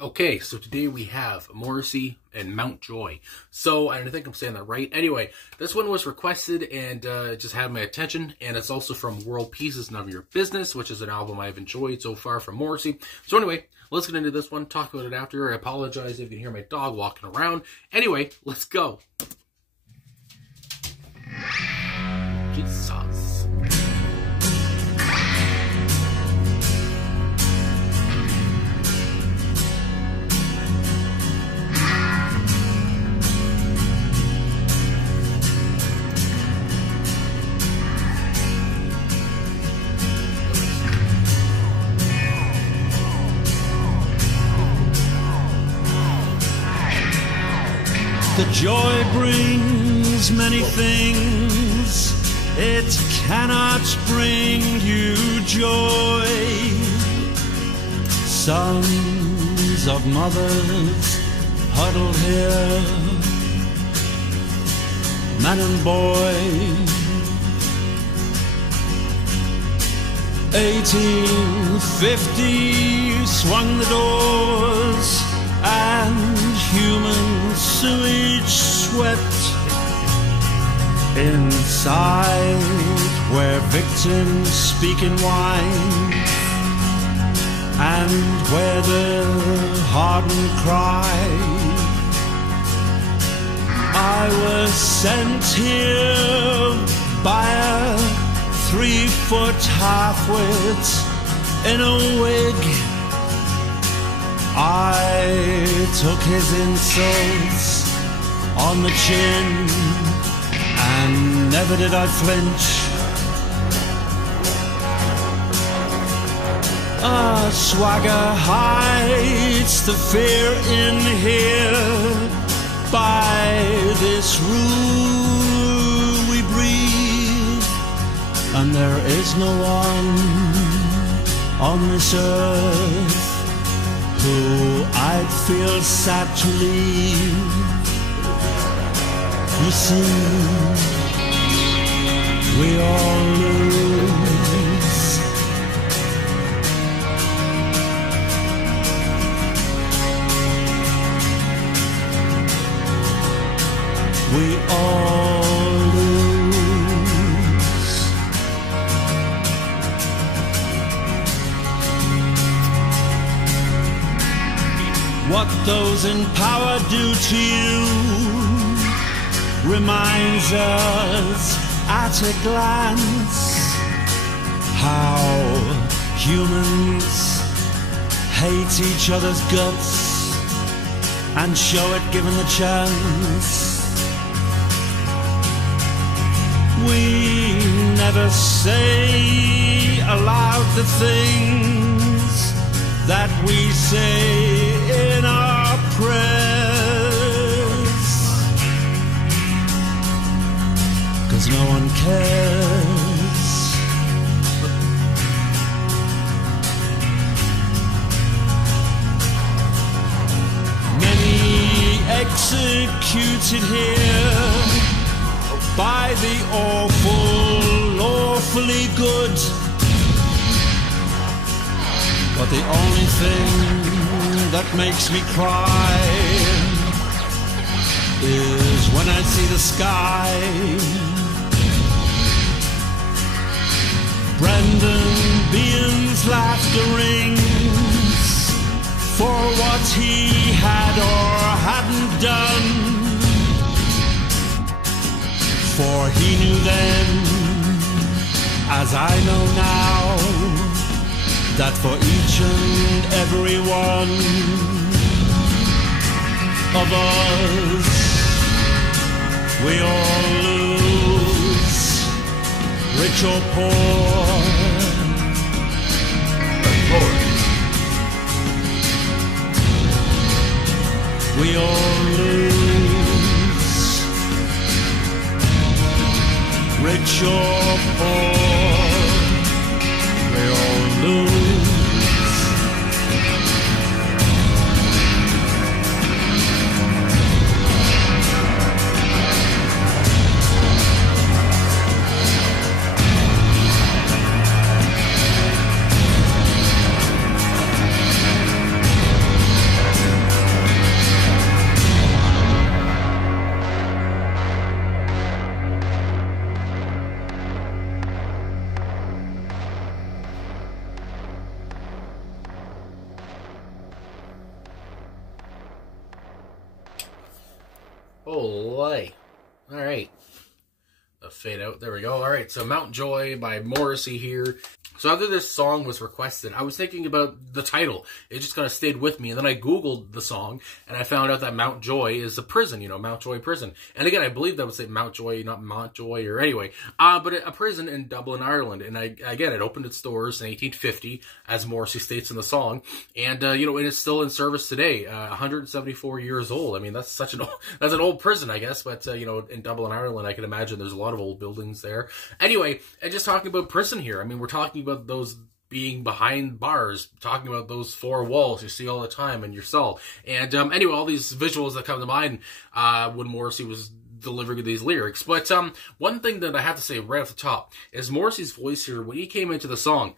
Okay, so today we have Morrissey and Mountjoy. So, I think I'm saying that right. Anyway, this one was requested and just had my attention. And it's also from World Peace is None of Your Business, which is an album I've enjoyed so far from Morrissey. So anyway, let's get into this one, talk about it after. I apologize if you can hear my dog walking around. Anyway, let's go. Jesus. The joy brings many things, it cannot bring you joy. Sons of mothers huddled here, man and boy. 1850 swung the doors and human sewage swept inside, where victims speak in wine and where the hardened cry. I was sent here by a 3-foot halfwit in a wig. I took his insults on the chin, and never did I flinch. A swagger hides the fear in here. By this rule we breathe, and there is no one on this earth who I'd feel sad to leave. You see, we all lose. We all lose. What those in power do to you reminds us at a glance how humans hate each other's guts and show it given the chance. We never say aloud the things that we say in our prayers, 'cause no one cares. Many executed here by the awful, awfully good. But the only thing that makes me cry is when I see the sky. Brendan Behan's laughter rings for what he had or hadn't done. For he knew then, as I know now, that for each and every one of us, we all lose, rich or poor. We all lose, rich or poor, we all lose. Holy. All right. A fade out. There we go. All right. So Mountjoy by Morrissey here. So after this song was requested, I was thinking about the title. It just kind of stayed with me. And then I Googled the song, and I found out that Mountjoy is a prison, Mountjoy prison. And again, I believe that would say Mountjoy, not Mountjoy, or anyway. But a prison in Dublin, Ireland. And again, it opened its doors in 1850, as Morrissey states in the song. And, it is still in service today, 174 years old. I mean, that's that's an old prison, I guess. But, in Dublin, Ireland, I can imagine there's a lot of old buildings there. Anyway, and just talking about prison here. I mean, we're talking about those being behind bars, talking about those four walls you see all the time in your cell. And anyway, all these visuals that come to mind when Morrissey was delivering these lyrics. But one thing that I have to say right off the top is Morrissey's voice here. When he came into the song,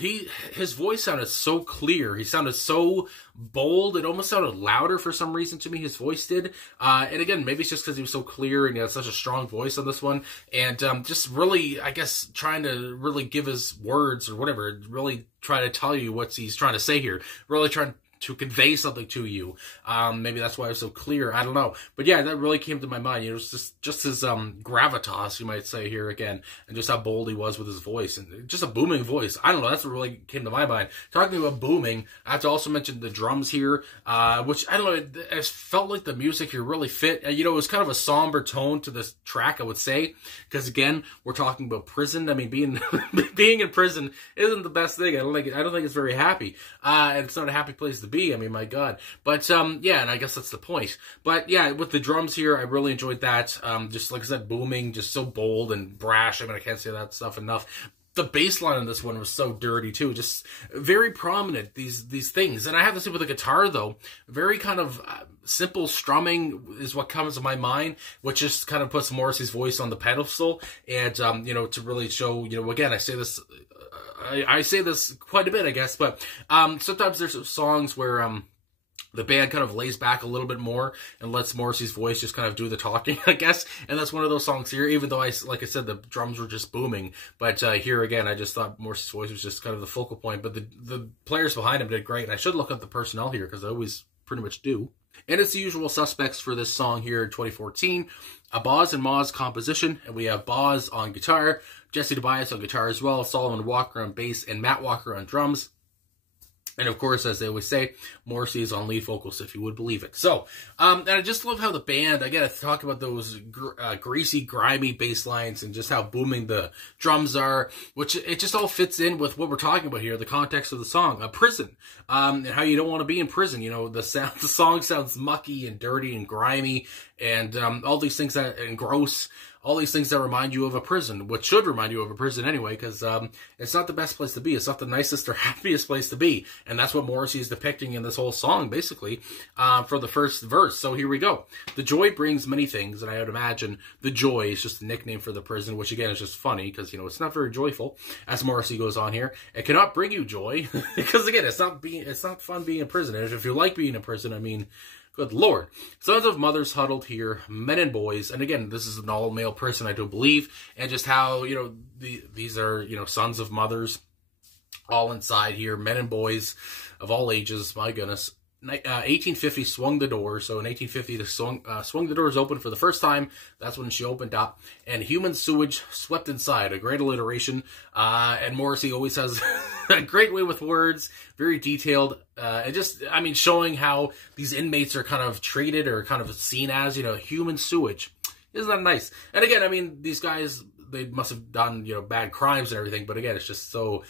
his voice sounded so clear. He sounded so bold. It almost sounded louder for some reason to me. His voice did. And again, maybe it's just because he was so clear and he had such a strong voice on this one. And just really, I guess, trying to really give his words or whatever, really try to tell you what he's trying to say here. Really trying to convey something to you. Maybe that's why it was so clear. I don't know. But yeah, that really came to my mind. It was just his gravitas, you might say here again, and just how bold he was with his voice, and just a booming voice. I don't know. That's what really came to my mind. Talking about booming, I have to also mention the drums here, which, I don't know, it felt like the music here really fit. It was kind of a somber tone to this track, I would say, because again, we're talking about prison. I mean, being being in prison isn't the best thing. I don't think it's very happy. And it's not a happy place to be. I mean, my God. But, yeah, and I guess that's the point. But, yeah, with the drums here, I really enjoyed that. Just, like I said, booming, just so bold and brash. I mean, I can't say that stuff enough. The bass line in this one was so dirty, too. Just very prominent, these things. And I have to say with the guitar, though, very kind of simple strumming is what comes to my mind, which just kind of puts Morrissey's voice on the pedestal. And, to really show, again, I say this... I say this quite a bit, I guess, but sometimes there's songs where the band kind of lays back a little bit more and lets Morrissey's voice just kind of do the talking, I guess. And that's one of those songs here, even though, like I said, the drums were just booming. But here again, I just thought Morrissey's voice was just kind of the focal point. But the players behind him did great. And I should look up the personnel here because I always pretty much do. And it's the usual suspects for this song here in 2014. A Boz and Moz composition, and we have Boz on guitar, Jesse Tobias on guitar as well, Solomon Walker on bass, and Matt Walker on drums. And of course, as they always say, Morrissey is on lead vocals, if you would believe it. So, and I just love how the band, again, I talk about those greasy, grimy bass lines and just how booming the drums are, which it just all fits in with what we're talking about here, the context of the song, a prison, and how you don't want to be in prison. The song sounds mucky and dirty and grimy, and all these things and gross. All these things that remind you of a prison, which should remind you of a prison anyway, because it's not the best place to be. It's not the nicest or happiest place to be. And that's what Morrissey is depicting in this whole song, basically, for the first verse. So here we go. The joy brings many things, and I would imagine the joy is just a nickname for the prison, which again is just funny, because, it's not very joyful, as Morrissey goes on here. It cannot bring you joy, because again, it's not fun being in prison. And if you like being in prison, I mean... Good Lord. Sons of mothers huddled here, men and boys. And again, this is an all-male prison, I do believe. And just how, these are, sons of mothers all inside here, men and boys of all ages. My goodness. 1850 swung the door. So in 1850, the swung the doors open for the first time. That's when she opened up. And human sewage swept inside. A great alliteration. And Morrissey always has a great way with words. Very detailed. And just, showing how these inmates are kind of treated or kind of seen as, human sewage. Isn't that nice? And again, these guys... They must have done, bad crimes and everything. But again, it's just so,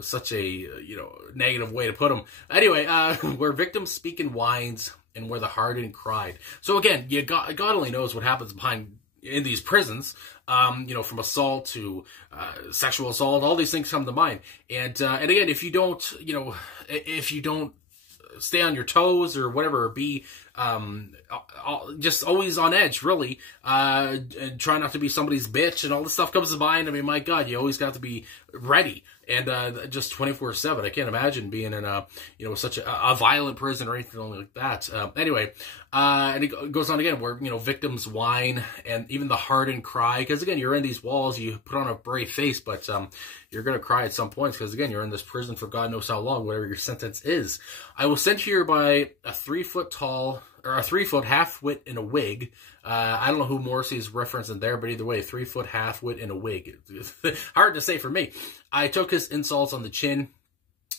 such a, negative way to put them. Anyway, where victims speak in whines and where the hardened cried. So again, God only knows what happens in these prisons, from assault to sexual assault. All these things come to mind. And again, if you don't stay on your toes or whatever, or be just always on edge, really, and try not to be somebody's bitch, and all this stuff comes to mind. My God, you always got to be ready, and just 24/7. I can't imagine being in such a violent prison or anything like that. Anyway, and it goes on again where victims whine and even the hardened cry, because again, you're in these walls, you put on a brave face, but you're gonna cry at some points, because again, you're in this prison for God knows how long, whatever your sentence is. I was sent here by a 3-foot tall or a 3-foot half-wit in a wig. I don't know who Morrissey is referencing there, but either way, 3-foot half-wit in a wig. Hard to say for me. I took his insults on the chin,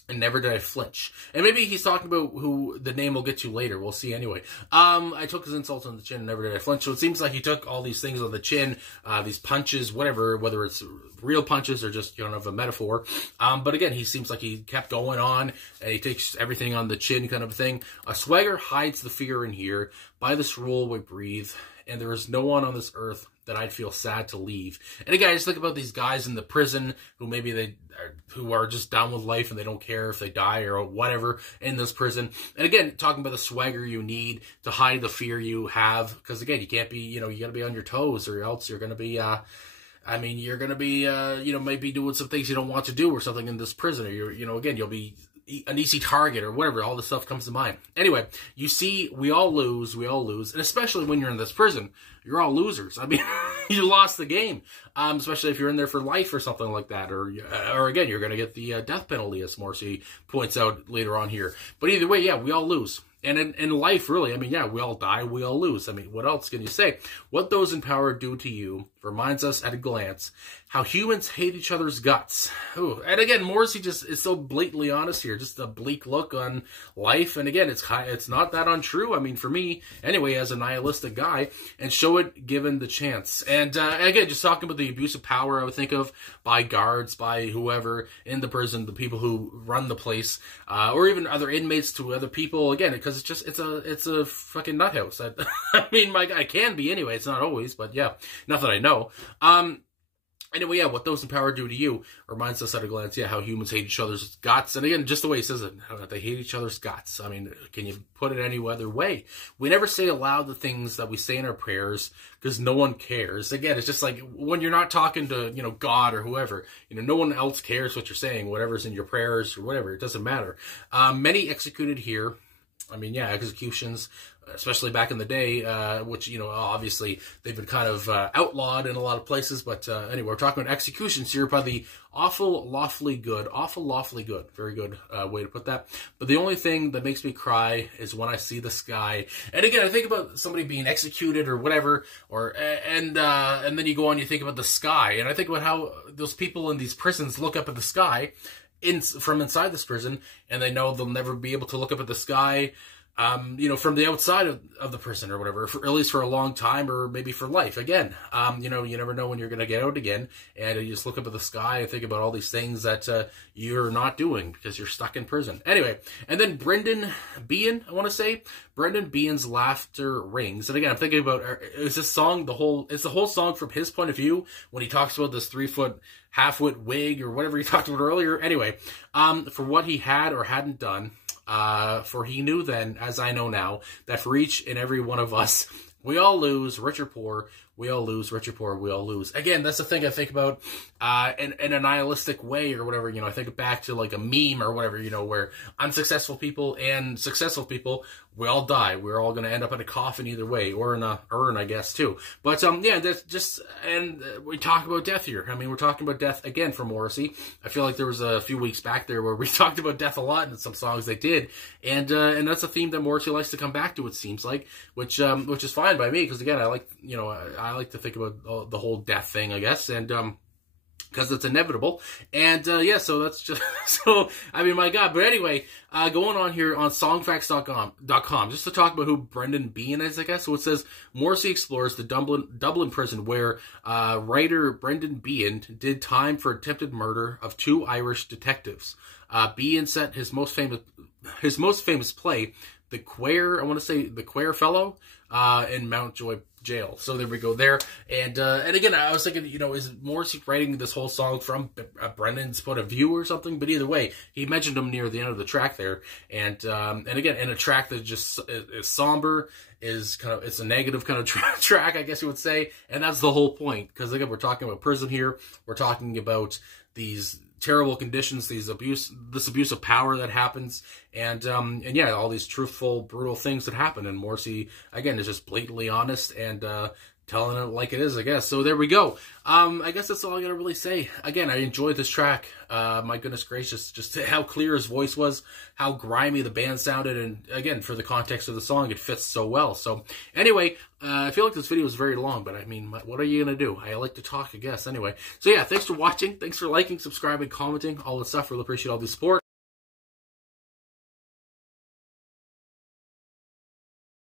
and never did I flinch. And maybe he's talking about who the name we'll get to later. We'll see anyway. I took his insults on the chin and never did I flinch. So it seems like he took all these things on the chin, these punches, whatever, whether it's real punches or just, a metaphor. But again, he seems like he kept going on, and he takes everything on the chin kind of thing. A swagger hides the fear in here. By this rule we breathe, and there is no one on this earth that I'd feel sad to leave. And again, I just think about these guys in the prison who maybe who are just down with life and they don't care if they die or whatever in this prison. And again, talking about the swagger you need to hide the fear you have, because again, you can't be, you got to be on your toes, or else you're going to be, you're going to be, maybe doing some things you don't want to do or something in this prison, or again, you'll be an easy target or whatever. All this stuff comes to mind. Anyway, you see, we all lose, and especially when you're in this prison, you're all losers. I mean, you lost the game, especially if you're in there for life or something like that, or again, you're going to get the death penalty, as Morrissey points out later on here. But either way, yeah, we all lose. And in life, really, we all die, we all lose. What else can you say? What those in power do to you reminds us at a glance how humans hate each other's guts. Ooh. And again, Morrissey just is so blatantly honest here, just a bleak look on life. And again, it's not that untrue. For me, anyway, as a nihilistic guy, and show it given the chance. And again, just talking about the abuse of power, I would think of by guards, by whoever in the prison, the people who run the place, or even other inmates to other people. Again, because it's a fucking nut house. My God, it can be anyway. It's not always, but yeah, not that I know. Anyway, yeah, what those in power do to you reminds us at a glance, yeah, how humans hate each other's guts. And again, just the way he says it, how they hate each other's guts. Can you put it any other way? We never say aloud the things that we say in our prayers because no one cares. Again, it's just like when you're not talking to, God or whoever, no one else cares what you're saying, whatever's in your prayers or whatever. It doesn't matter. Many executed here. Executions, especially back in the day, which, obviously they've been kind of outlawed in a lot of places. But anyway, we're talking about executions here by the awful lawfully good. Very good way to put that. But the only thing that makes me cry is when I see the sky. And again, I think about somebody being executed or whatever, and then you go on, you think about the sky. And I think about how those people in these prisons look up at the sky from inside this prison, and they know they'll never be able to look up at the sky, from the outside of the prison or whatever, at least for a long time, or maybe for life. Again, you never know when you're going to get out again, and you just look up at the sky and think about all these things that you're not doing because you're stuck in prison. Anyway, and then Brendan Behan, Brendan Behan's laughter rings. And again, I'm thinking about, is this song is the whole song from his point of view when he talks about this 3-foot half-wit wig or whatever he talked about earlier? Anyway, for what he had or hadn't done, for he knew then, as I know now, that for each and every one of us, we all lose, rich or poor, we all lose, rich or poor, we all lose. Again, that's the thing I think about in a nihilistic way or whatever. I think back to like a meme or whatever, where unsuccessful people and successful people, we all die. We're all going to end up in a coffin either way, or in a urn, I guess, too. But, yeah, that's just, and we talk about death here. We're talking about death again from Morrissey. I feel like there was a few weeks back there where we talked about death a lot in some songs they did. And that's a theme that Morrissey likes to come back to, it seems like, which is fine by me, because again, I like to think about the whole death thing, I guess, and because it's inevitable. And yeah, so that's just my God. But anyway, going on here on songfacts.com just to talk about who Brendan Behan is, I guess. So it says Morrissey explores the Dublin prison where writer Brendan Behan did time for attempted murder of 2 Irish detectives. Behan set his most famous play, the Queer Fellow, in Mountjoy jail. So there we go there. And again, I was thinking, is Morrissey writing this whole song from Brendan's point of view or something? But either way, he mentioned him near the end of the track there. And again, in a track that just is somber, it's a negative kind of track, I guess you would say. And that's the whole point. Because again, we're talking about prison here. We're talking about these terrible conditions, this abuse of power that happens, and yeah, all these truthful, brutal things that happen. And Morrissey, again, is just blatantly honest and telling it like it is, I guess. So there we go. I guess that's all I gotta really say. Again, I enjoyed this track. My goodness gracious, just how clear his voice was, how grimy the band sounded, and again, for the context of the song, it fits so well. So anyway, I feel like this video was very long, but I mean, what are you gonna do? I like to talk, I guess. Anyway, so yeah, thanks for watching. Thanks for liking, subscribing, commenting, all that stuff. Really appreciate all the support.